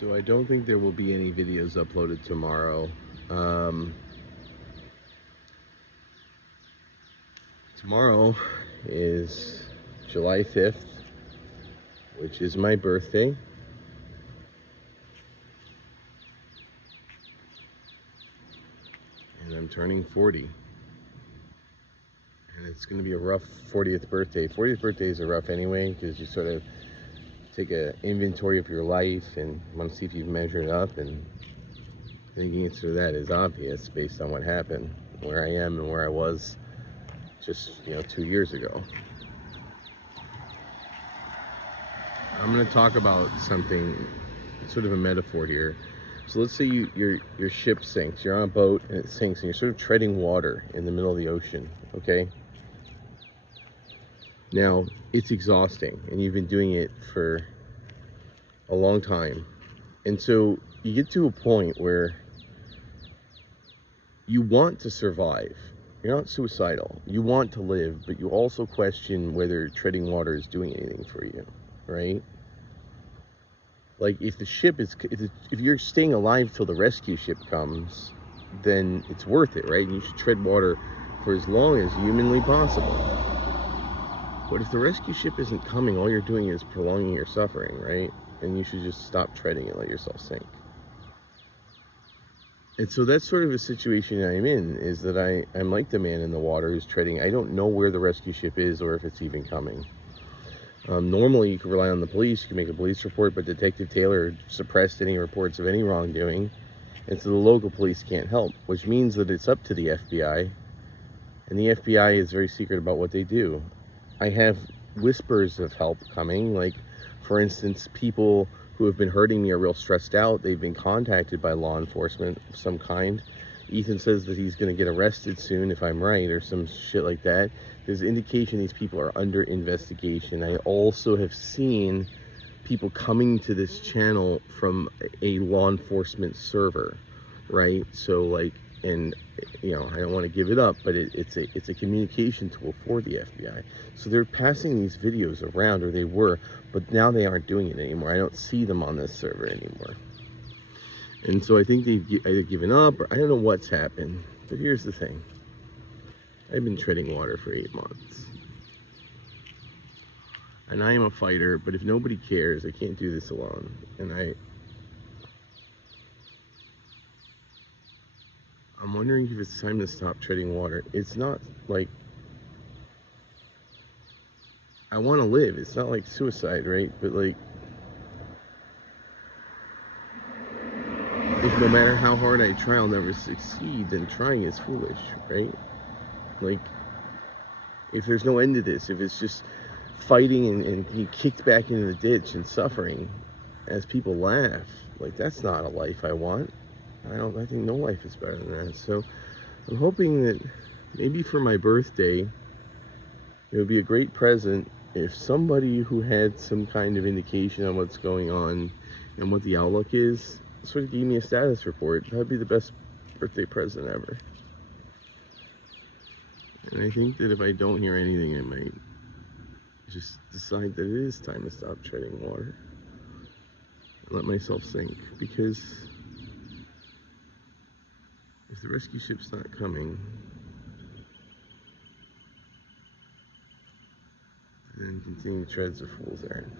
So I don't think there will be any videos uploaded tomorrow. Um, Tomorrow is July 5th, which is my birthday. And I'm turning 40. And it's going to be a rough 40th birthday. 40th birthdays are rough anyway, because you sort of take an inventory of your life and want to see if you've measured up. And I think the answer to that is obvious based on what happened, where I am and where I was just 2 years ago. I'm going to talk about something, sort of a metaphor here. So let's say your ship sinks. You're on a boat and it sinks, and you're sort of treading water in the middle of the ocean. Okay. Now it's exhausting, and you've been doing it for a long time, and so you get to a point where you want to survive. You're not suicidal. You want to live, but you also question whether treading water is doing anything for you, right? Like if the ship is, if you're staying alive till the rescue ship comes, then it's worth it, right? And you should tread water for as long as humanly possible. But if the rescue ship isn't coming, all you're doing is prolonging your suffering, right? And you should just stop treading and let yourself sink. And so that's sort of a situation I'm in, is that I'm like the man in the water who's treading. I don't know where the rescue ship is or if it's even coming. Normally, you can rely on the police. You can make a police report, but Detective Taylor suppressed any reports of any wrongdoing. And so the local police can't help, which means that it's up to the FBI. And the FBI is very secret about what they do. I have whispers of help coming. Like, for instance, people who have been hurting me are real stressed out. They've been contacted by law enforcement of some kind. Ethan says that he's going to get arrested soon, if I'm right, or some shit like that. There's indication these people are under investigation. I also have seen people coming to this channel from a law enforcement server, right? So like, and I don't want to give it up, but it's a communication tool for the FBI. So they're passing these videos around, or they were, but now they aren't doing it anymore. I don't see them on this server anymore. And so I think they've either given up, or I don't know what's happened. But here's the thing. I've been treading water for 8 months. And I am a fighter, but if nobody cares, I can't do this alone. And I'm wondering if it's time to stop treading water. It's not like I want to live. It's not like suicide, right? But like, if no matter how hard I try, I'll never succeed, then trying is foolish, right? Like, if there's no end to this, if it's just fighting and being kicked back into the ditch and suffering as people laugh, like, that's not a life I want. I think no life is better than that. So I'm hoping that maybe for my birthday, it would be a great present if somebody who had some kind of indication on what's going on and what the outlook is sort of gave me a status report. That'd be the best birthday present ever. And I think that if I don't hear anything, I might just decide that it is time to stop treading water and let myself sink. Because if the rescue ship's not coming, then continuing to tread's a fool's errand.